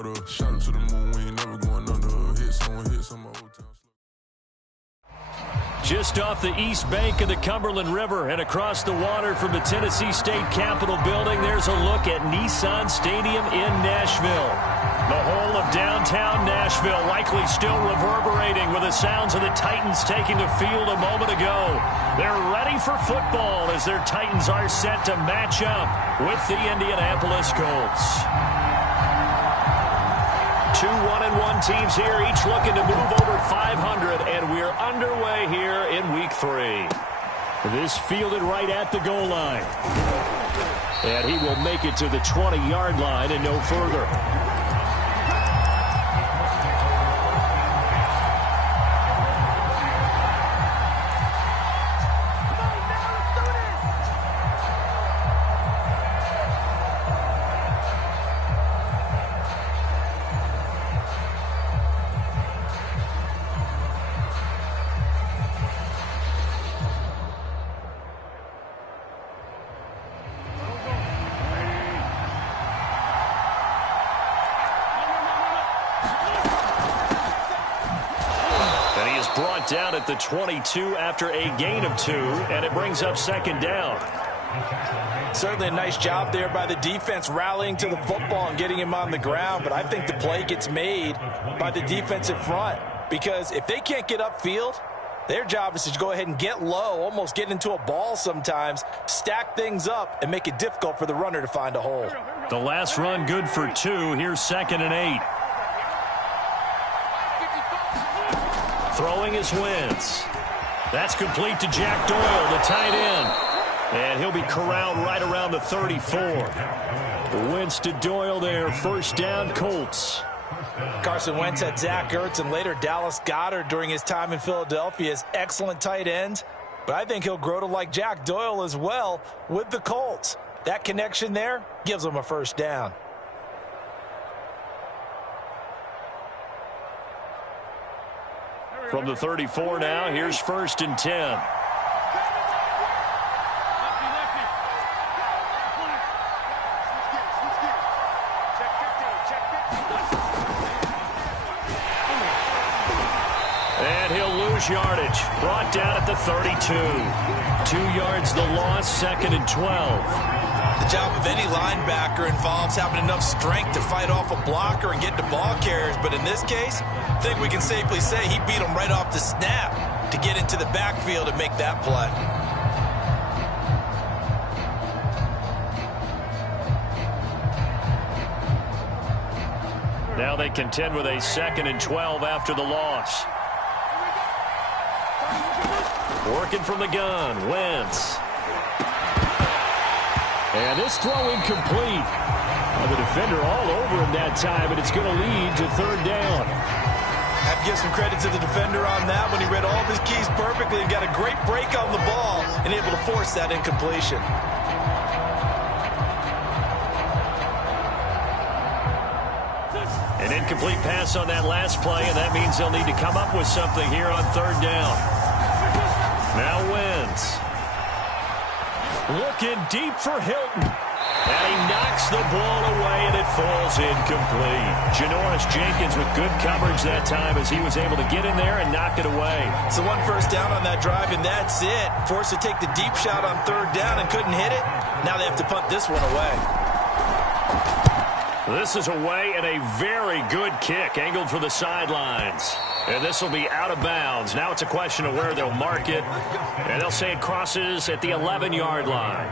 Shout out to the moon, we ain't never going under. Hit some old town. Just off the east bank of the Cumberland River and across the water from the Tennessee State Capitol building, there's a look at Nissan Stadium in Nashville. The whole of downtown Nashville likely still reverberating with the sounds of the Titans taking the field a moment ago. They're ready for football as their Titans are set to match up with the Indianapolis Colts. Two 1-1 teams here, each looking to move over 500, and we're underway here in Week 3. This fielded right at the goal line. And he will make it to the 20-yard line and no further. Brought down at the 22 after a gain of 2, and it brings up second down. Certainly a nice job there by the defense rallying to the football and getting him on the ground, but I think the play gets made by the defensive front because if they can't get upfield, their job is to go ahead and get low, almost get into a ball sometimes, stack things up, and make it difficult for the runner to find a hole. The last run good for 2. Here's 2nd and 8. Throwing is Wentz. That's complete to Jack Doyle, the tight end. And he'll be corralled right around the 34. Wentz to Doyle there. First down, Colts. Carson Wentz had Zach Ertz and later Dallas Goedert during his time in Philadelphia as excellent tight ends. But I think he'll grow to like Jack Doyle as well with the Colts. That connection there gives him a first down. From the 34 now, here's 1st and 10. And he'll lose yardage. Brought down at the 32. 2 yards the loss, 2nd and 12. The job of any linebacker involves having enough strength to fight off a blocker and get to ball carriers. But in this case, I think we can safely say he beat him right off the snap to get into the backfield and make that play. Now they contend with a 2nd and 12 after the loss. Working from the gun, Wentz. And this throw incomplete. The defender all over him that time, and it's going to lead to 3rd down. I have to give some credit to the defender on that when he read all of his keys perfectly and got a great break on the ball and able to force that incompletion. An incomplete pass on that last play, and that means they'll need to come up with something here on 3rd down. Now Wentz. Looking deep for Hilton. And he knocks the ball away, and it falls incomplete. Janoris Jenkins with good coverage that time as he was able to get in there and knock it away. So 1 first down on that drive, and that's it. Forced to take the deep shot on 3rd down and couldn't hit it. Now they have to punt this one away. This is away and a very good kick angled for the sidelines. And this will be out of bounds. Now it's a question of where they'll mark it. And they'll say it crosses at the 11-yard line.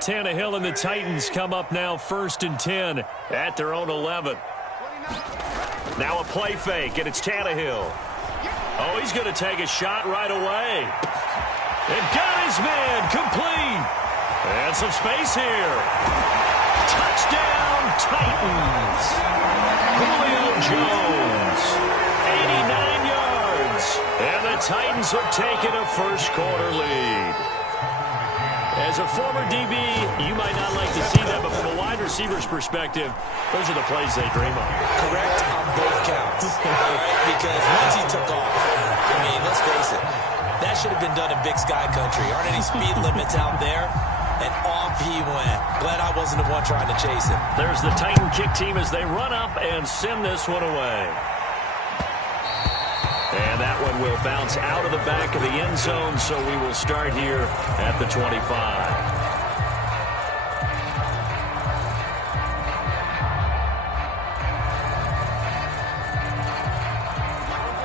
Tannehill and the Titans come up now 1st and 10 at their own 11. Now a play fake, and it's Tannehill. Oh, he's going to take a shot right away. And got his man complete. And some space here. Touchdown, Titans. Julio Jones, 89 yards. And the Titans have taken a first quarter lead. As a former DB, you might not like to see that, but from a wide receiver's perspective, those are the plays they dream of. Correct on both counts. All right, because once he took off, I mean, let's face it, that should have been done in Big Sky Country. Aren't any speed limits out there? And off he went. Glad I wasn't the one trying to chase him. There's the Titan kick team as they run up and send this one away. And that one will bounce out of the back of the end zone, so we will start here at the 25.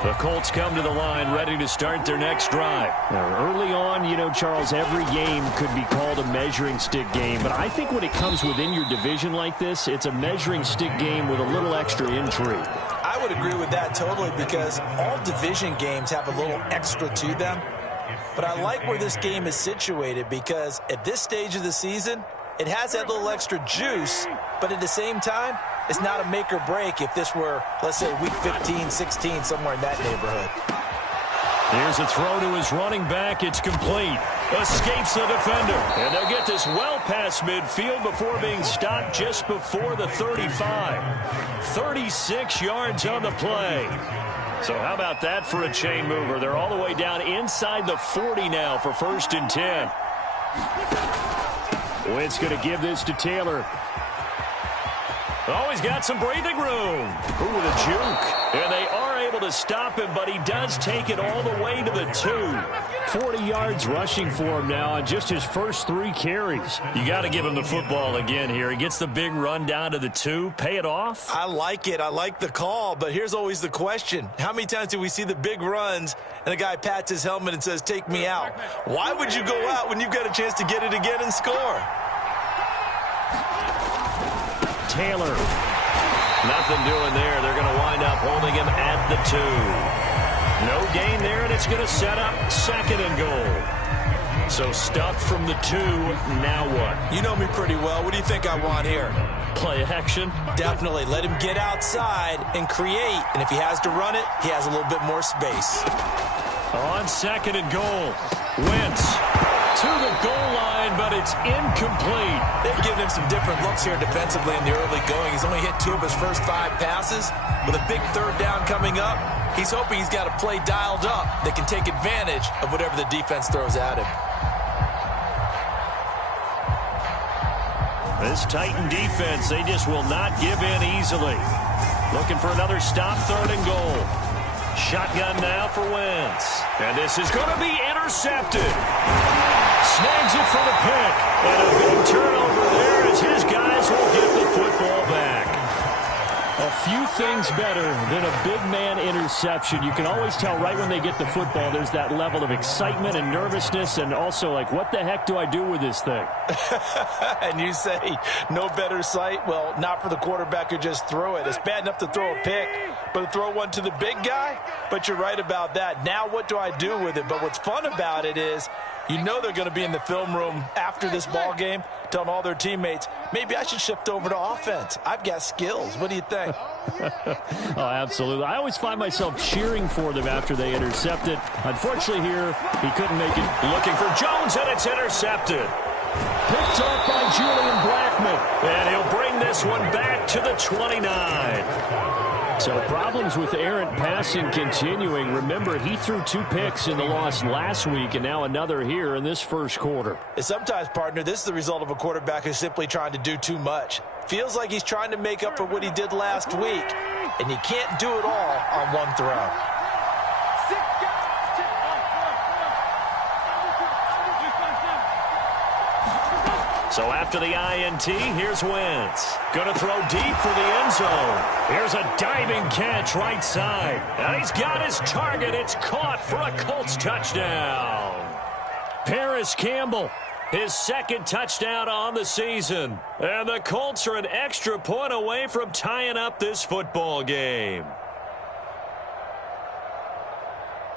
The Colts come to the line ready to start their next drive. Now, early on, you know, Charles, every game could be called a measuring stick game. But I think when it comes within your division like this, it's a measuring stick game with a little extra intrigue. I would agree with that totally because all division games have a little extra to them. But I like where this game is situated because at this stage of the season, it has that little extra juice, but at the same time, it's not a make or break if this were, let's say, week 15, 16, somewhere in that neighborhood. Here's a throw to his running back. It's complete. Escapes the defender. And they'll get this well past midfield before being stopped just before the 35. 36 yards on the play. So how about that for a chain mover? They're all the way down inside the 40 now for 1st and 10. Wentz going to give this to Taylor. Oh, he's got some breathing room. Ooh, with a juke. And they are able to stop him, but he does take it all the way to the 2. 40 yards rushing for him now on just his first 3 carries. You got to give him the football again here. He gets the big run down to the 2. Pay it off. I like it. I like the call, but here's always the question. How many times do we see the big runs and the guy pats his helmet and says, take me out? Why would you go out when you've got a chance to get it again and score? Taylor. Nothing doing there. They're going to wind up holding him at the 2. No gain there, and it's going to set up 2nd and goal. So stuffed from the 2. Now what? You know me pretty well. What do you think I want here? Play action? Definitely. Let him get outside and create. And if he has to run it, he has a little bit more space. On 2nd and goal. Wentz to the goal line, but it's incomplete. They've given him some different looks here defensively in the early going. He's only hit 2 of his first 5 passes. With a big 3rd down coming up, he's hoping he's got a play dialed up that can take advantage of whatever the defense throws at him. This Titan defense, they just will not give in easily. Looking for another stop, 3rd and goal. Shotgun now for Wentz. And this is going to be intercepted. Snags it for the pick. And a big turnover there as his guys will get the football back. A few things better than a big man interception. You can always tell right when they get the football, there's that level of excitement and nervousness and also like, what the heck do I do with this thing? And you say, no better sight? Well, not for the quarterback who just threw it. It's bad enough to throw a pick, but to throw one to the big guy? But you're right about that. Now what do I do with it? But what's fun about it is, you know they're going to be in the film room after this ball game telling all their teammates, maybe I should shift over to offense. I've got skills. What do you think? Oh, absolutely. I always find myself cheering for them after they intercept it. Unfortunately here, he couldn't make it. Looking for Jones, and it's intercepted. Picked off by Julian Blackman. And he'll bring this one back to the 29. So problems with errant passing continuing. Remember, he threw 2 picks in the loss last week and now another here in this first quarter. And sometimes, partner, this is the result of a quarterback who's simply trying to do too much. Feels like he's trying to make up for what he did last week, and he can't do it all on one throw. So after the INT, here's Wentz. Going to throw deep for the end zone. Here's a diving catch right side. And he's got his target. It's caught for a Colts touchdown. Paris Campbell, his 2nd touchdown on the season. And the Colts are an extra point away from tying up this football game.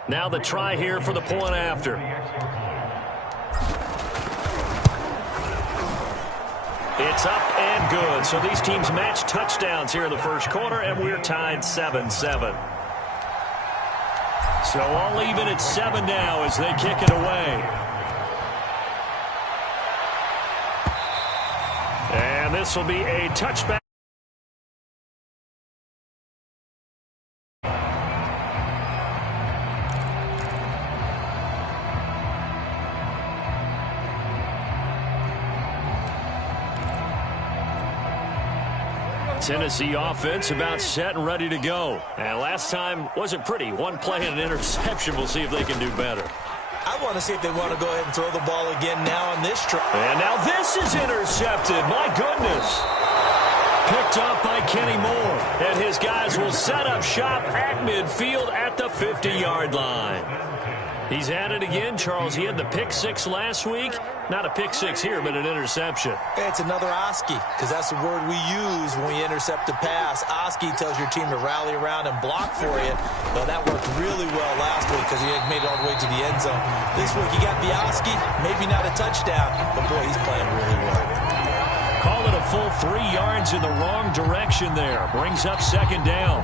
Now the try here for the point after. It's up and good. So these teams match touchdowns here in the first quarter, and we're tied 7-7. So all even at 7 now as they kick it away. this will be a touchback. Tennessee offense about set and ready to go. And last time wasn't pretty. One play and an interception. We'll see if they can do better. I want to see if they want to go ahead and throw the ball again now on this try. And now this is intercepted. My goodness. Picked up by Kenny Moore. And his guys will set up shop at midfield at the 50-yard line. He's at it again, Charles. He had the pick six last week. Not a pick six here, but an interception. It's another Oski, because that's the word we use when we intercept a pass. Oski tells your team to rally around and block for you. Well, that worked really well last week because he made it all the way to the end zone. This week he got the Oski, maybe not a touchdown, but boy, he's playing really well. Call it a full 3 yards in the wrong direction there. Brings up second down.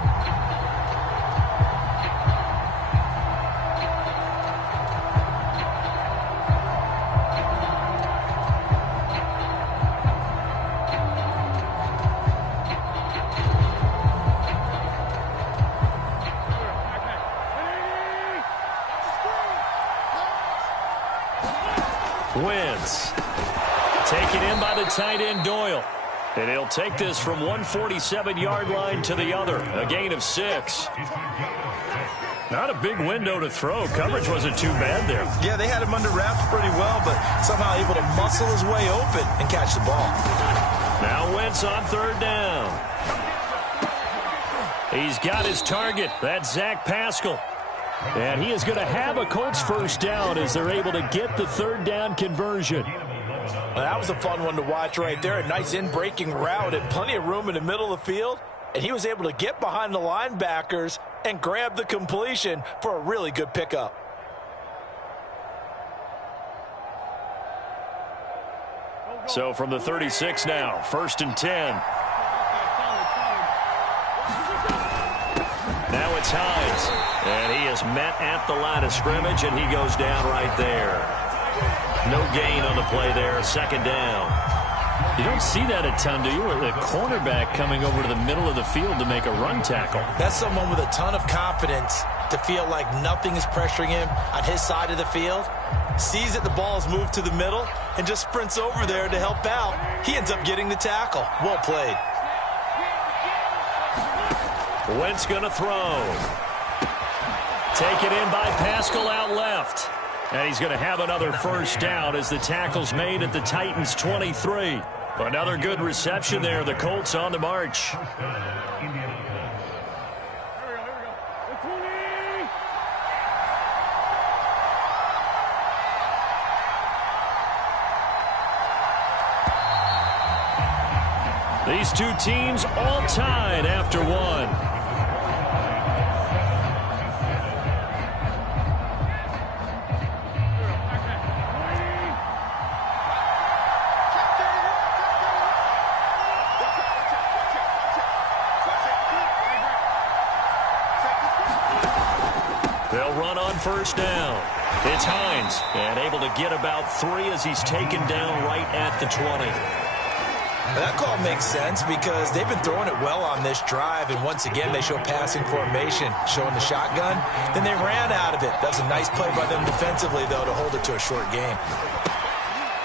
Wentz. Taken in by the tight end Doyle. And he'll take this from 147-yard line to the other. A gain of 6. Not a big window to throw. Coverage wasn't too bad there. Yeah, they had him under wraps pretty well, but somehow able to muscle his way open and catch the ball. Now Wentz on third down. He's got his target. That's Zach Pascal. And he is going to have a Colts first down as they're able to get the third down conversion. Well, that was a fun one to watch right there. A nice in-breaking route and plenty of room in the middle of the field. And he was able to get behind the linebackers and grab the completion for a really good pickup. So from the 36 now, 1st and 10. Now it's Hines. And he is met at the line of scrimmage, and he goes down right there. No gain on the play there, second down. You don't see that a ton, do you? The cornerback coming over to the middle of the field to make a run tackle. That's someone with a ton of confidence to feel like nothing is pressuring him on his side of the field. Sees that the ball is moved to the middle and just sprints over there to help out. He ends up getting the tackle. Well played. Wentz going to throw. Taken in by Pascal out left. And he's going to have another first down as the tackle's made at the Titans' 23. Another good reception there. The Colts on the march. These two teams all tied after one. They'll run on first down. It's Hines, and able to get about 3 as he's taken down right at the 20. That call makes sense because they've been throwing it well on this drive, and once again they show passing formation, showing the shotgun. Then they ran out of it. That was a nice play by them defensively, though, to hold it to a short game.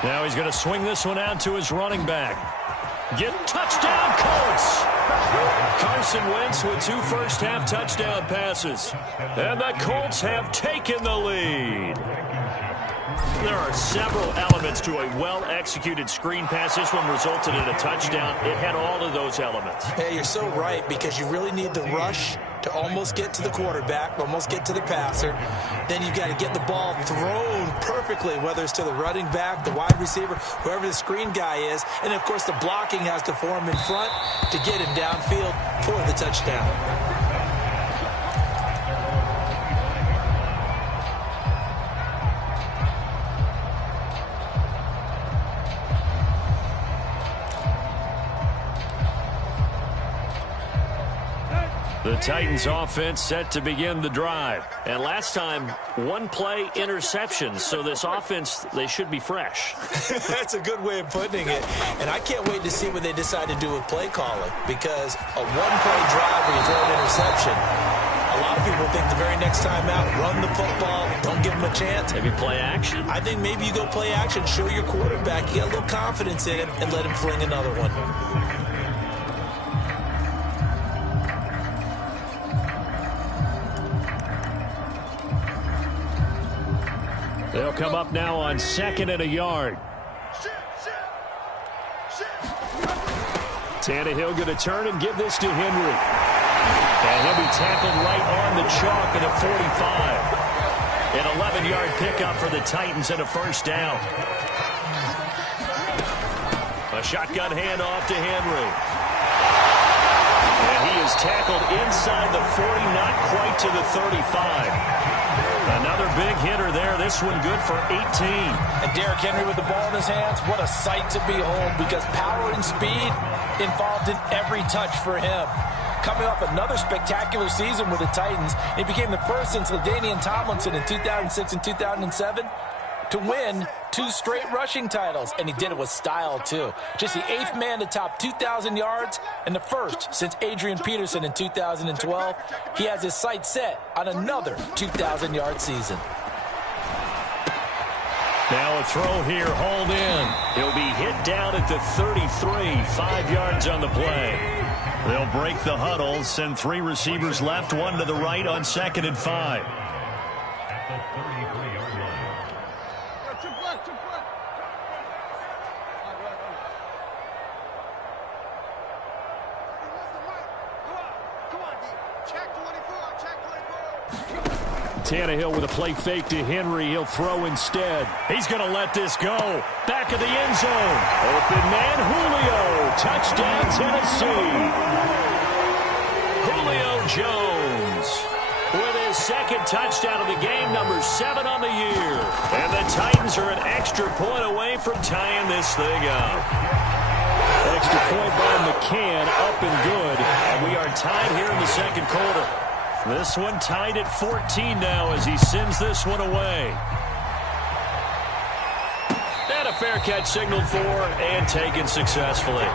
Now he's going to swing this one out to his running back. Get touchdown, Colts! Carson Wentz with 2 first-half touchdown passes. And the Colts have taken the lead. There are several elements to a well-executed screen pass. This one resulted in a touchdown. It had all of those elements. Hey, you're so right, because you really need the rush to almost get to the quarterback, almost get to the passer. Then you've got to get the ball thrown perfectly, whether it's to the running back, the wide receiver, whoever the screen guy is. And, of course, the blocking has to form in front to get him downfield for the touchdown. The Titans offense set to begin the drive. And last time, one play interception. So this offense, they should be fresh. That's a good way of putting it. And I can't wait to see what they decide to do with play calling. Because a one-play drive where you throw an interception, a lot of people think the very next time out, run the football, don't give them a chance. Maybe play action. I think maybe you go play action, show your quarterback, you got a little confidence in him, and let him fling another one. They'll come up now on 2nd and a yard. Tannehill going to turn and give this to Henry. And he'll be tackled right on the chalk at the 45. An 11-yard pickup for the Titans and a first down. A shotgun handoff to Henry. And he is tackled inside the 40, not quite to the 35. Another big hitter there. This one good for 18. And Derrick Henry with the ball in his hands, what a sight to behold, because power and speed involved in every touch for him. Coming off another spectacular season with the Titans, he became the first since LaDainian Tomlinson in 2006 and 2007 to win 2 straight rushing titles, and he did it with style too. Just the 8th man to top 2,000 yards and the first since Adrian Peterson in 2012. He has his sights set on another 2,000-yard season. Now a throw here, hauled in. He'll be hit down at the 33, 5 yards on the play. They'll break the huddle, send 3 receivers left, 1 to the right on 2nd and 5. Tannehill with a play fake to Henry. He'll throw instead. He's going to let this go. Back of the end zone. Open man, Julio. Touchdown, Tennessee. Julio Jones with his 2nd touchdown of the game, number 7 on the year. And the Titans are an extra point away from tying this thing up. Extra point by McCann, up and good. And we are tied here in the 2nd quarter. This one tied at 14 now as he sends this one away. And a fair catch signaled for and taken successfully.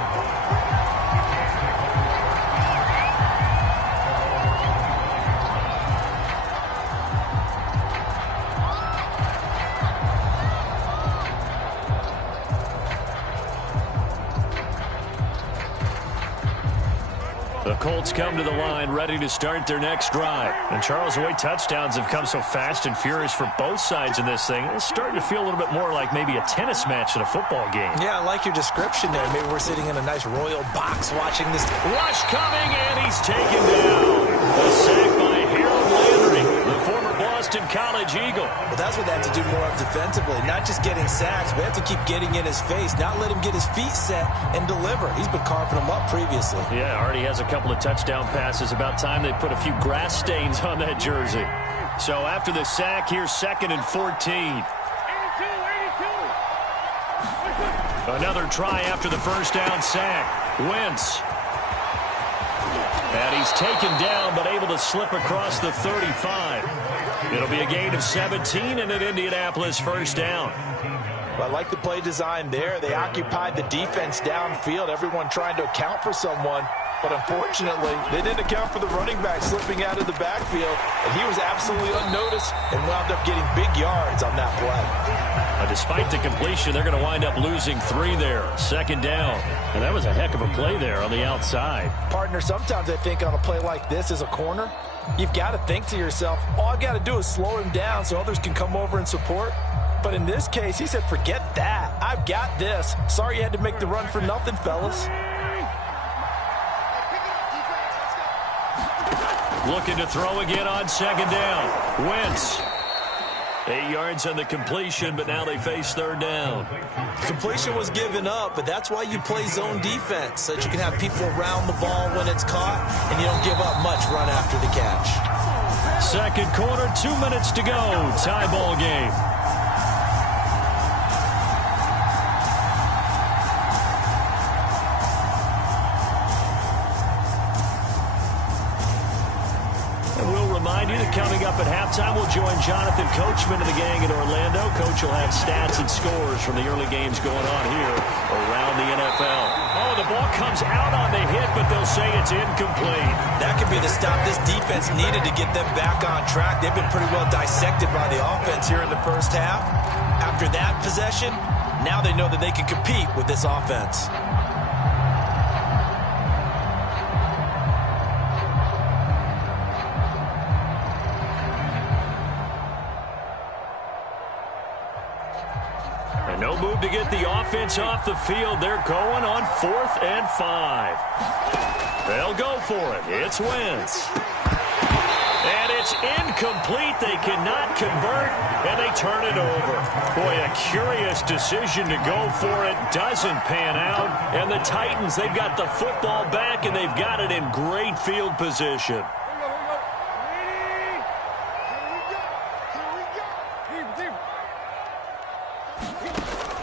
The Colts come to the line, ready to start their next drive. And Charles, the way touchdowns have come so fast and furious for both sides in this thing, it's starting to feel a little bit more like maybe a tennis match in a football game. Yeah, I like your description there. Maybe we're sitting in a nice royal box watching this. Rush coming, and he's taken down. A sack by Harold Landry, the former Boston College Eagle. Well, that's what they have to do more of defensively. Not just getting sacks, but have to keep getting in his face. Not let him get his feet set and deliver. He's been carving them up previously. Yeah, already has a couple of touchdown passes. About time they put a few grass stains on that jersey. So after the sack, here's 2nd and 14. Another try after the first down sack. Wentz. And he's taken down, but able to slip across the 35. It'll be a gain of 17 and an Indianapolis first down. Well, I like the play design there. They occupied the defense downfield, everyone trying to account for someone. But unfortunately, they didn't account for the running back slipping out of the backfield. And he was absolutely unnoticed and wound up getting big yards on that play. Despite the completion, they're going to wind up losing 3 there. 2nd down. And that was a heck of a play there on the outside. Partner, sometimes I think on a play like this as a corner, you've got to think to yourself, all I've got to do is slow him down so others can come over and support. But in this case, he said, forget that. I've got this. Sorry you had to make the run for nothing, fellas. Looking to throw again on 2nd down. Wentz. 8 yards on the completion, but now they face 3rd down. Completion was given up, but that's why you play zone defense, so that you can have people around the ball when it's caught, and you don't give up much run after the catch. 2nd quarter, 2 minutes to go. Tie ball game. remind you that coming up at halftime, we'll join Jonathan Coachman of the gang in Orlando. Coach will have stats and scores from the early games going on here around the NFL. Oh, the ball comes out on the hit, but they'll say it's incomplete. That could be the stop this defense needed to get them back on track. They've been pretty well dissected by the offense here in the first half. After that possession, now they know that they can compete with this offense. And no move to get the offense off the field. They're going on 4th and 5. They'll go for it. It's Wentz. And it's incomplete. They cannot convert, and they turn it over. Boy, a curious decision to go for it. Doesn't pan out. And the Titans, they've got the football back, and they've got it in great field position.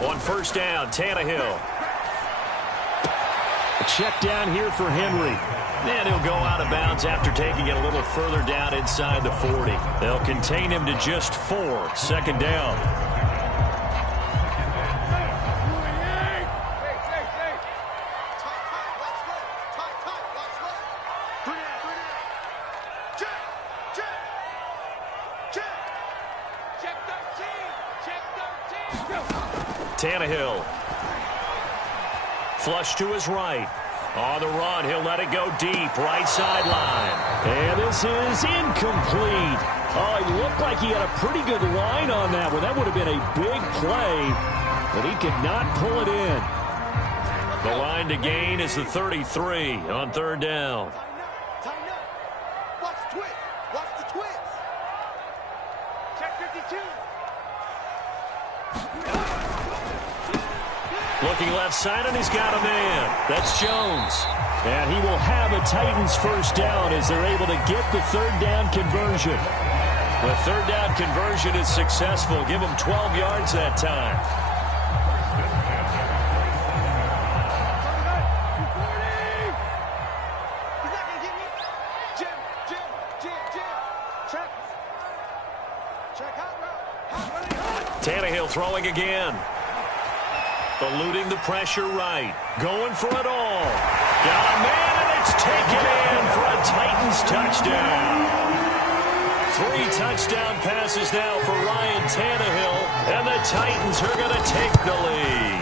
On first down, Tannehill. A check down here for Henry. And he'll go out of bounds after taking it a little further down inside the 40. They'll contain him to just 4. Second down. Tannehill. Flush to his right. On the run, he'll let it go deep, right sideline. And this is incomplete. Oh, it looked like he had a pretty good line on that one. That would have been a big play, but he could not pull it in. The line to gain is the 33 on third down. Time up. Watch the twist. Watch the twist. Check 52. Looking left side, and he's got a man. That's Jones. And he will have a Titans first down as they're able to get the third down conversion. The third down conversion is successful. Give him 12 yards that time. He's not going to get me. Jim. Check hot route. Tannehill throwing again. Eluding the pressure right. Going for it all. Got a man, and it's taken in for a Titans touchdown. 3 touchdown passes now for Ryan Tannehill, and the Titans are going to take the lead.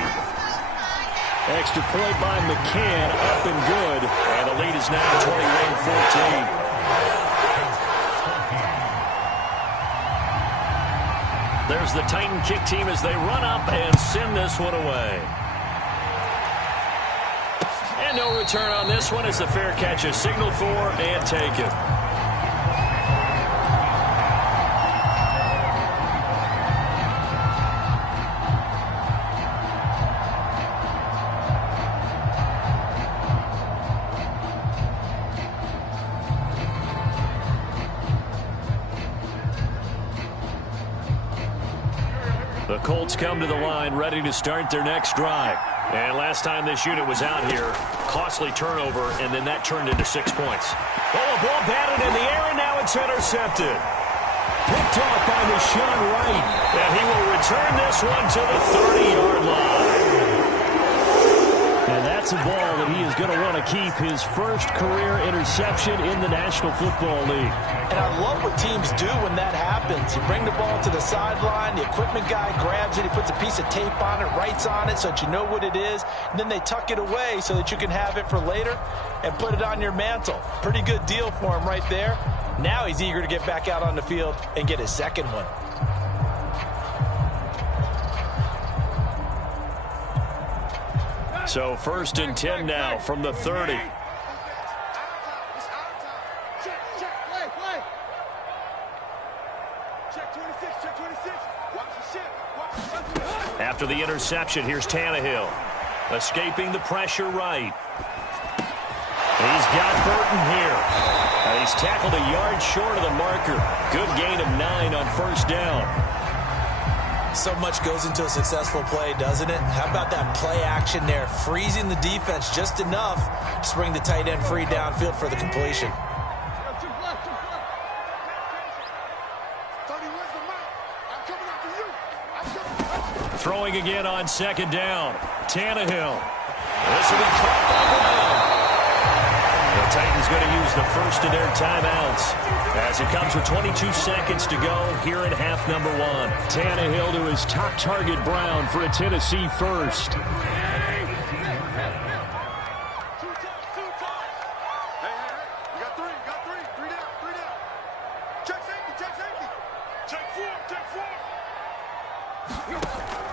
Extra point by McCann, up and good. And the lead is now 21-14. There's the Titan kick team as they run up and send this one away. And no return on this one as the fair catch is signaled for and taken. The Colts come to the line ready to start their next drive. And last time this unit was out here, costly turnover, and then that turned into 6 points. Oh, a ball batted in the air, and now it's intercepted. Picked off by Deshaun Wright. And he will return this one to the 30-yard line. And that's a ball that he is going to want to keep, his first career interception in the National Football League. And I love what teams do when that happens. You bring the ball to the sideline, the equipment guy grabs it, he puts a piece of tape on it, writes on it so that you know what it is, and then they tuck it away so that you can have it for later and put it on your mantle. Pretty good deal for him right there. Now he's eager to get back out on the field and get his second one. So 1st and 10 now from the 30. After the interception, here's Tannehill. Escaping the pressure right. He's got Burton here. He's tackled a yard short of the marker. Good gain of 9 on first down. So much goes into a successful play, doesn't it? How about that play action there? Freezing the defense just enough to bring the tight end free downfield for the completion. Throwing again on second down. Tannehill. This will be caught by Brown. The Titans going to use the first of their timeouts as it comes with 22 seconds to go here in half number 1. Tannehill to his top target, Brown, for a Tennessee first.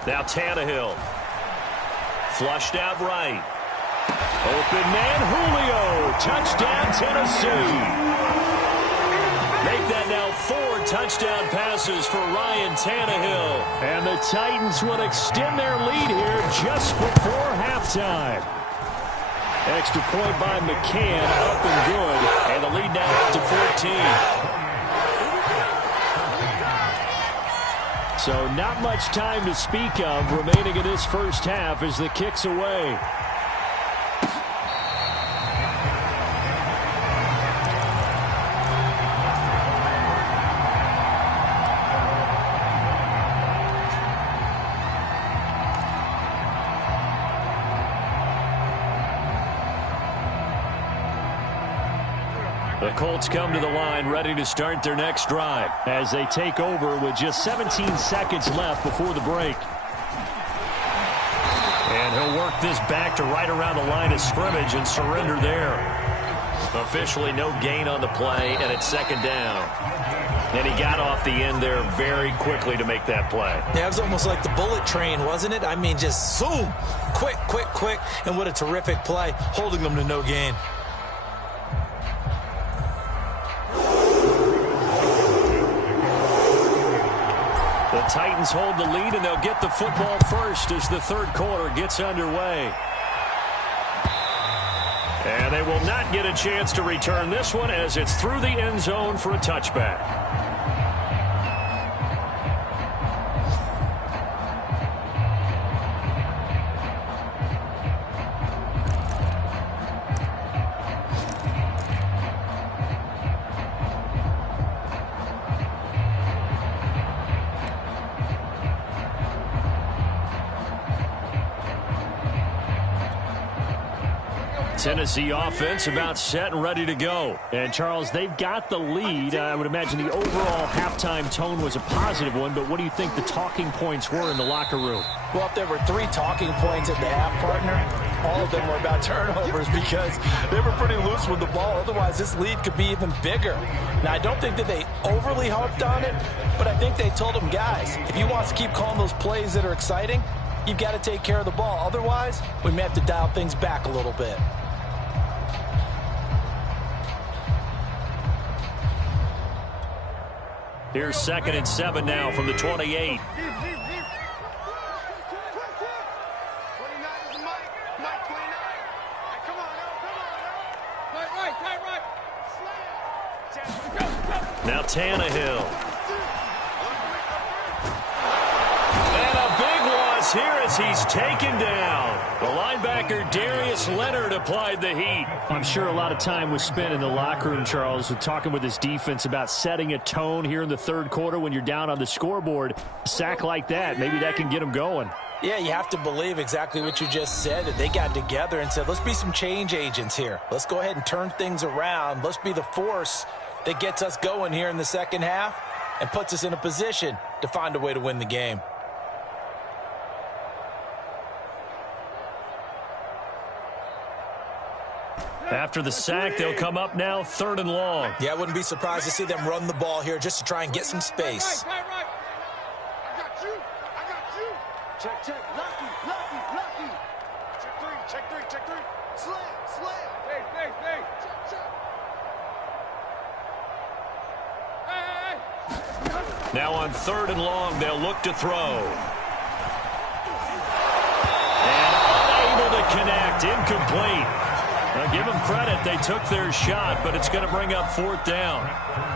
Now Tannehill. Flushed out right. Open man Julio. Touchdown Tennessee. Make that now 4 touchdown passes for Ryan Tannehill. And the Titans will extend their lead here just before halftime. Extra point by McCann, up and good. And the lead now up to 14. So not much time to speak of remaining in this first half as the kick's away. The Colts come to the line ready to start their next drive as they take over with just 17 seconds left before the break. And he'll work this back to right around the line of scrimmage and surrender there. Officially no gain on the play, and it's second down. And he got off the end there very quickly to make that play. Yeah, it was almost like the bullet train, wasn't it? I mean, just zoom, quick, quick, quick, and what a terrific play, holding them to no gain. The Titans hold the lead, and they'll get the football first as the third quarter gets underway. And they will not get a chance to return this one as it's through the end zone for a touchback. Tennessee offense about set and ready to go. And, Charles, they've got the lead. I would imagine the overall halftime tone was a positive one, but what do you think the talking points were in the locker room? Well, if there were 3 talking points at the half, partner, all of them were about turnovers because they were pretty loose with the ball. Otherwise, this lead could be even bigger. Now, I don't think that they overly harped on it, but I think they told them, guys, if you want to keep calling those plays that are exciting, you've got to take care of the ball. Otherwise, we may have to dial things back a little bit. Here's 2nd and 7 now from the 28. Now Tannehill. And a big loss here as he's taken down. The linebacker Darius Leonard applied the heat. I'm sure a lot of time was spent in the locker room, Charles, talking with his defense about setting a tone here in the third quarter when you're down on the scoreboard. A sack like that, maybe that can get them going. Yeah, you have to believe exactly what you just said, that they got together and said, let's be some change agents here. Let's go ahead and turn things around. Let's be the force that gets us going here in the second half and puts us in a position to find a way to win the game. After the sack, they'll come up now 3rd and long. Yeah, I wouldn't be surprised to see them run the ball here just to try and get some space. Right. I got you. Check. Lucky. Check 3. Slam. Hey. Check. Now on 3rd and long, they'll look to throw. And unable to connect, incomplete. Now give them credit, they took their shot, but it's going to bring up 4th down.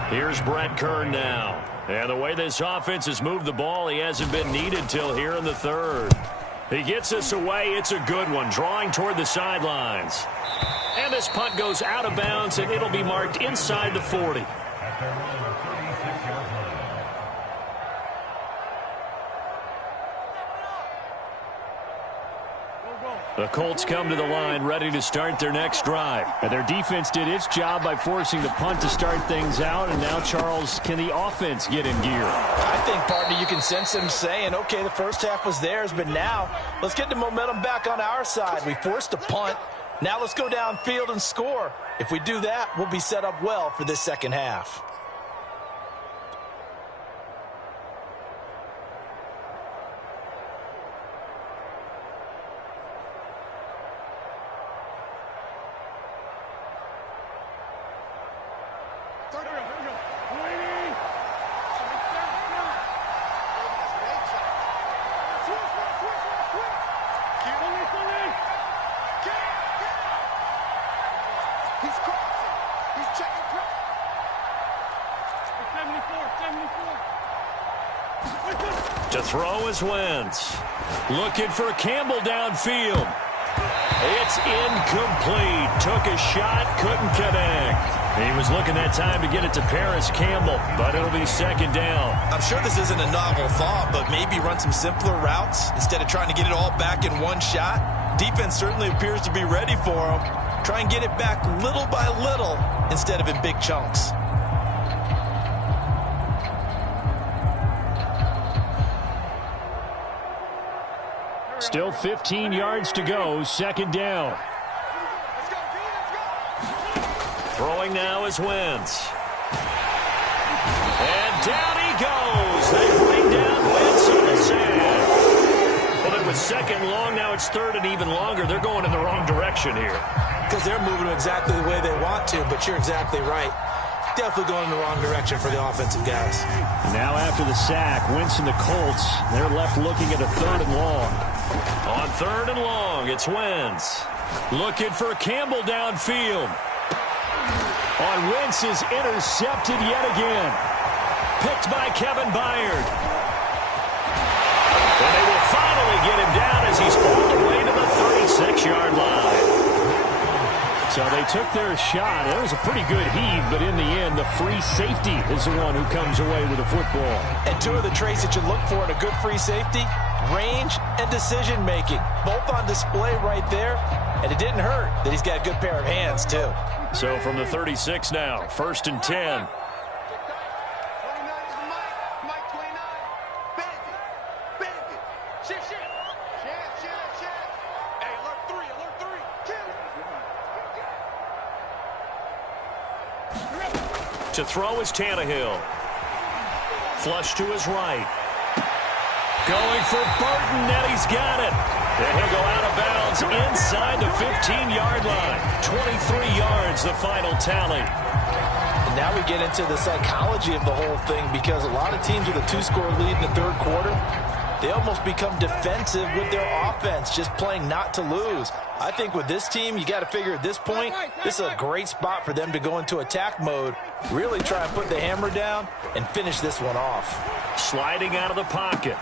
Here's Brett Kern now. And the way this offense has moved the ball, he hasn't been needed till here in the 3rd. He gets this away, it's a good one, drawing toward the sidelines. And this punt goes out of bounds, and it'll be marked inside the 40. The Colts come to the line ready to start their next drive. And their defense did its job by forcing the punt to start things out. And now, Charles, can the offense get in gear? I think, partner, you can sense them saying, okay, the first half was theirs, but now let's get the momentum back on our side. We forced a punt. Now let's go downfield and score. If we do that, we'll be set up well for this second half. To throw is Wentz. Looking for Campbell downfield. It's incomplete. Took a shot, couldn't connect. He was looking that time to get it to Paris Campbell, but it'll be second down. I'm sure this isn't a novel thought, but maybe run some simpler routes instead of trying to get it all back in one shot. Defense certainly appears to be ready for him. Try and get it back little by little instead of in big chunks. Still 15 yards to go, second down. Throwing now is Wentz. And down he goes. They bring down Wentz on the sack. Well, it was second long, now it's third and even longer. They're going in the wrong direction here. Because they're moving exactly the way they want to, but you're exactly right. Definitely going in the wrong direction for the offensive guys. Now after the sack, Wentz and the Colts, they're left looking at a third and long. On third and long, it's Wentz. Looking for Campbell downfield. On Wentz is intercepted yet again. Picked by Kevin Byard. And they will finally get him down as he's all the way to the 36-yard line. So they took their shot. It was a pretty good heave, but in the end, the free safety is the one who comes away with the football. And two of the traits that you look for in a good free safety, range and decision-making. Both on display right there, and it didn't hurt that he's got a good pair of hands, too. So from the 36 now, first and 10. To throw is Tannehill. Flush to his right. Going for Burton, and he's got it. And he'll go out of bounds inside the 15-yard line. 23 yards, the final tally. And now we get into the psychology of the whole thing, because a lot of teams with a two-score lead in the third quarter, they almost become defensive with their offense, just playing not to lose. I think with this team, you got to figure at this point, this is a great spot for them to go into attack mode, really try and put the hammer down and finish this one off. Sliding out of the pocket.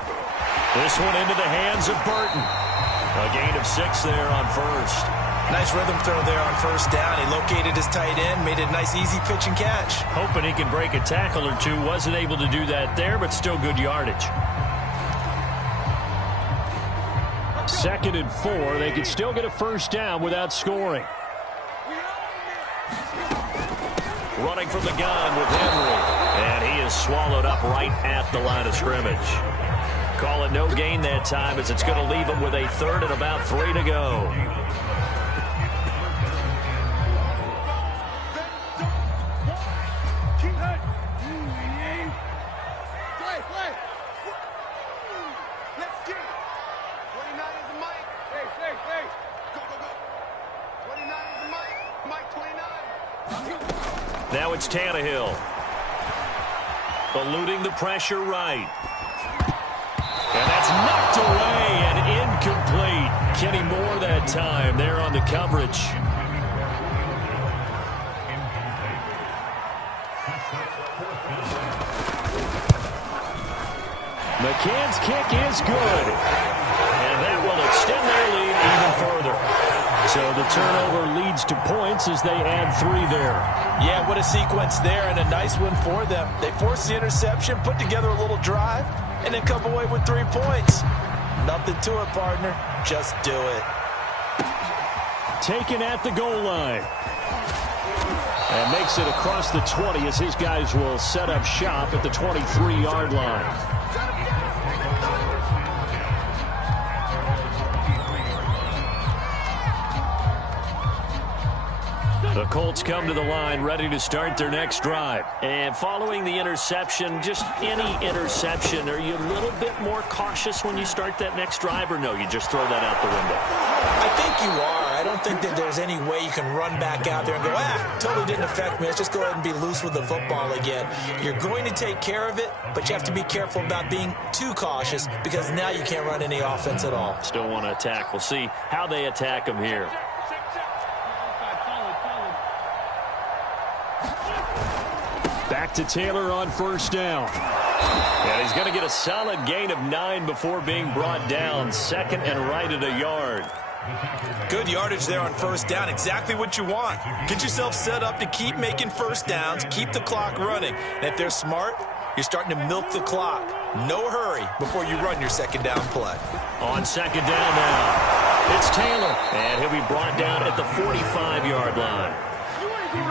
This one into the hands of Burton. A gain of 6 there on first. Nice rhythm throw there on first down. He located his tight end, made it a nice easy pitch and catch. Hoping he can break a tackle or two. Wasn't able to do that there, but still good yardage. Second and 4. They could still get a first down without scoring. Running from the gun with Henry. And he is swallowed up right at the line of scrimmage. Call it no gain that time, as it's going to leave him with a third and about 3 to go. Now it's Tannehill. Eluding the pressure right. And that's knocked away and incomplete. Kenny Moore that time there on the coverage. McCann's kick is good. And that will extend their lead even further. So the turnover leads to points as they add 3 there. Yeah, what a sequence there, and a nice one for them. They forced the interception, put together a little drive, and then come away with 3 points. Nothing to it, partner. Just do it. taken at the goal line. And makes it across the 20 as his guys will set up shop at the 23-yard line. The Colts come to the line ready to start their next drive. And following the interception, just any interception, are you a little bit more cautious when you start that next drive, or no, you just throw that out the window? I think you are. I don't think that there's any way you can run back out there and go, totally didn't affect me. Let's just go ahead and be loose with the football again. You're going to take care of it, but you have to be careful about being too cautious because now you can't run any offense at all. Still want to attack. We'll see how they attack them here. Back to Taylor on first down. And he's going to get a solid gain of 9 before being brought down. Second and right at a yard. Good yardage there on first down. Exactly what you want. Get yourself set up to keep making first downs, keep the clock running. And if they're smart, you're starting to milk the clock. No hurry before you run your second down play. On second down now, it's Taylor. And he'll be brought down at the 45-yard line.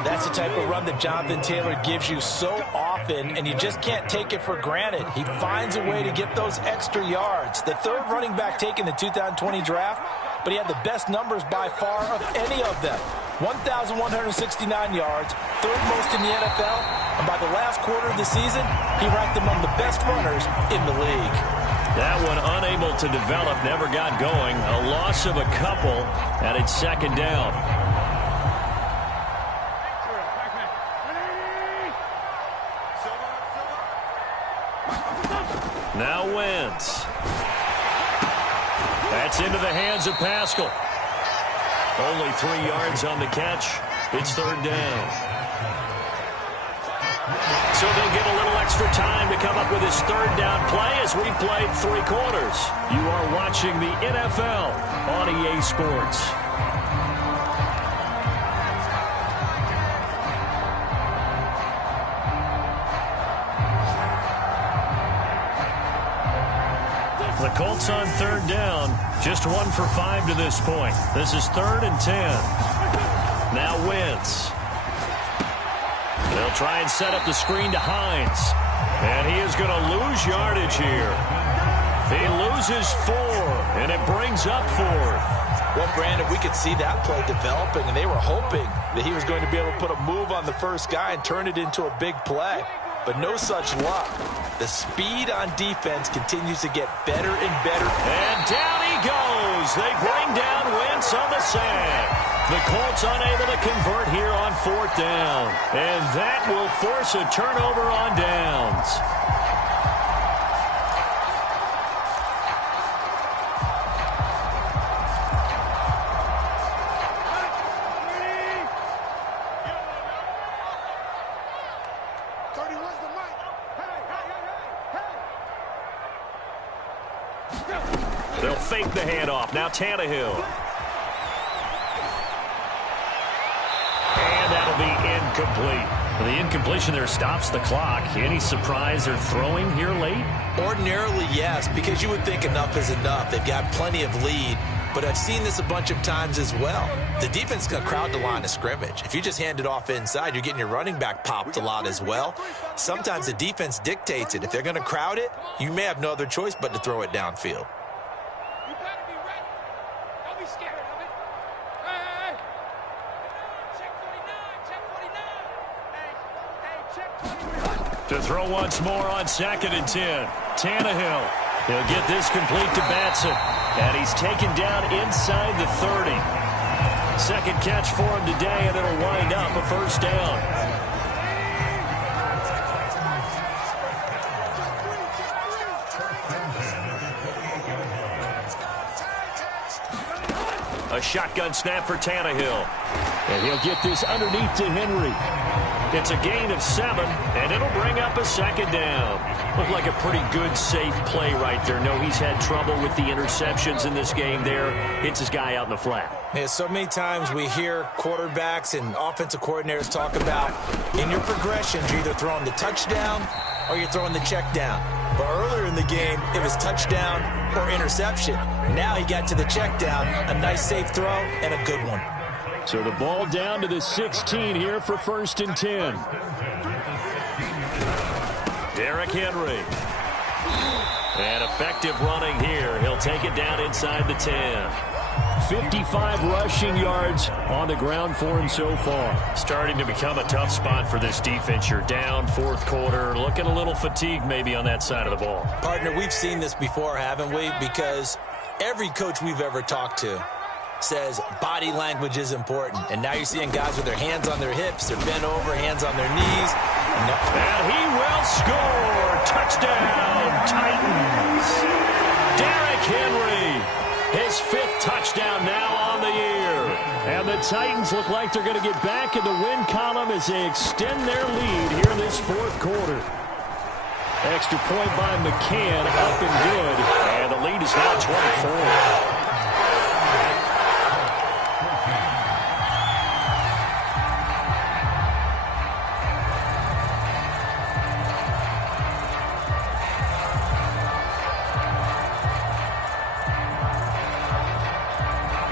That's the type of run that Jonathan Taylor gives you so often, and you just can't take it for granted. He finds a way to get those extra yards. The third running back taken in the 2020 draft, but he had the best numbers by far of any of them. 1,169 yards, third most in the NFL, and by the last quarter of the season, he ranked among the best runners in the league. That one unable to develop, never got going. A loss of a couple, and it's second down. Now Wentz. That's into the hands of Pascal. Only 3 yards on the catch. It's third down. So they'll get a little extra time to come up with his third down play as we've played 3 quarters. You are watching the NFL on EA Sports. The Colts on third down, just 1 for 5 to this point. This is 3rd and 10. Now Wentz. They'll try and set up the screen to Hines. And he is going to lose yardage here. He loses 4, and it brings up 4th. Well, Brandon, we could see that play developing, and they were hoping that he was going to be able to put a move on the first guy and turn it into a big play. But no such luck. The speed on defense continues to get better and better. And down he goes. They bring down Wentz on the sack. The Colts unable to convert here on 4th down. And that will force a turnover on downs. They'll fake the handoff. Now Tannehill. And that'll be incomplete. The incompletion there stops the clock. Any surprise they're throwing here late? Ordinarily, yes, because you would think enough is enough. They've got plenty of lead, but I've seen this a bunch of times as well. The defense is going to crowd the line of scrimmage. If you just hand it off inside, you're getting your running back popped a lot as well. Sometimes the defense dictates it. If they're going to crowd it, you may have no other choice but to throw it downfield. To throw once more on 2nd and 10. Tannehill. He'll get this complete to Batson. And he's taken down inside the 30. Second catch for him today, and it'll wind up a first down. A shotgun snap for Tannehill. And he'll get this underneath to Henry. It's a gain of 7, and it'll bring up a second down. Looked like a pretty good, safe play right there. No, he's had trouble with the interceptions in this game there. Hits his guy out in the flat. Yeah, so many times we hear quarterbacks and offensive coordinators talk about in your progressions, you're either throwing the touchdown or you're throwing the check down. But earlier in the game, it was touchdown or interception. Now he got to the check down, a nice safe throw, and a good one. So the ball down to the 16 here for 1st and 10. Derrick Henry. And effective running here. He'll take it down inside the 10. 55 rushing yards on the ground for him so far. Starting to become a tough spot for this defense. You're down 4th quarter. Looking a little fatigued maybe on that side of the ball. Partner, we've seen this before, haven't we? Because every coach we've ever talked to says body language is important. And now you're seeing guys with their hands on their hips, they're bent over, hands on their knees. And he will score. Touchdown, Titans. Derrick Henry, his 5th touchdown now on the year. And the Titans look like they're going to get back in the win column as they extend their lead here in this 4th quarter. Extra point by McCann, up and good. And the lead is now 24.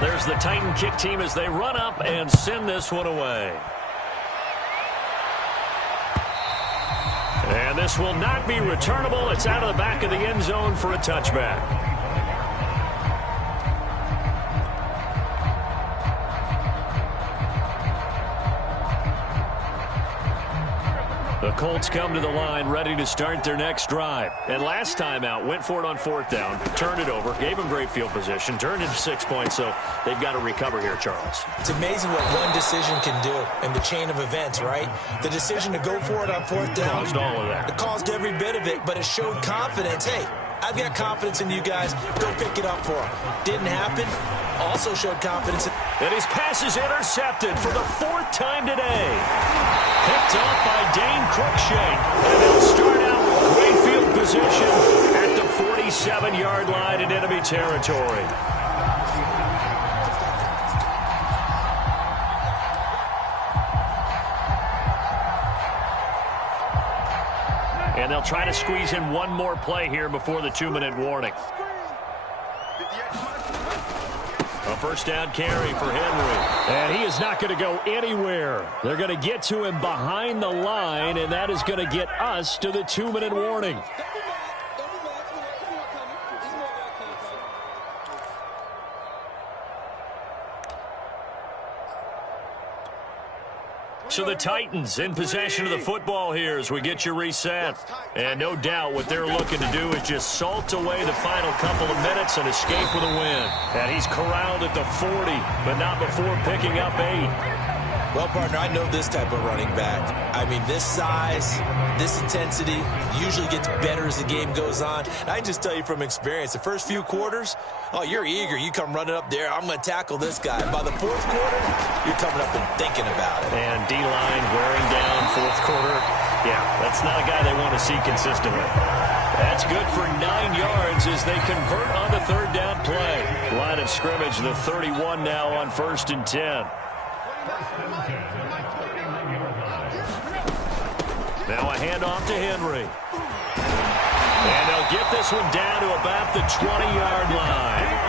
There's the Titan kick team as they run up and send this one away. And this will not be returnable. It's out of the back of the end zone for a touchback. The Colts come to the line ready to start their next drive. And last time out, went for it on 4th down, turned it over, gave them great field position, turned into 6 points, so they've got to recover here, Charles. It's amazing what one decision can do in the chain of events, right? The decision to go for it on 4th down. Caused all of that. It caused every bit of it, but it showed confidence. Hey, I've got confidence in you guys. Go pick it up for them. Didn't happen. Also showed confidence. And his pass is intercepted for the 4th time today. Picked off by Dane Cruikshank. And they'll start out with great field position at the 47-yard line in enemy territory. And they'll try to squeeze in one more play here before the 2-minute warning. A 1st down carry for Henry. And he is not going to go anywhere. They're going to get to him behind the line, and that is going to get us to the 2-minute warning. So the Titans in possession of the football here as we get you reset. And no doubt what they're looking to do is just salt away the final couple of minutes and escape with a win. And he's corralled at the 40, but not before picking up 8. Well, partner, I know this type of running back. I mean, this size, this intensity usually gets better as the game goes on. And I just tell you from experience, the first few quarters, oh, you're eager. You come running up there. I'm going to tackle this guy. By the 4th quarter, you're coming up and thinking about it. And D-line wearing down 4th quarter. Yeah, that's not a guy they want to see consistently. That's good for 9 yards as they convert on the 3rd down play. Line of scrimmage, the 31 now on 1st and 10. Now a handoff to Henry. And they'll get this one down to about the 20-yard line.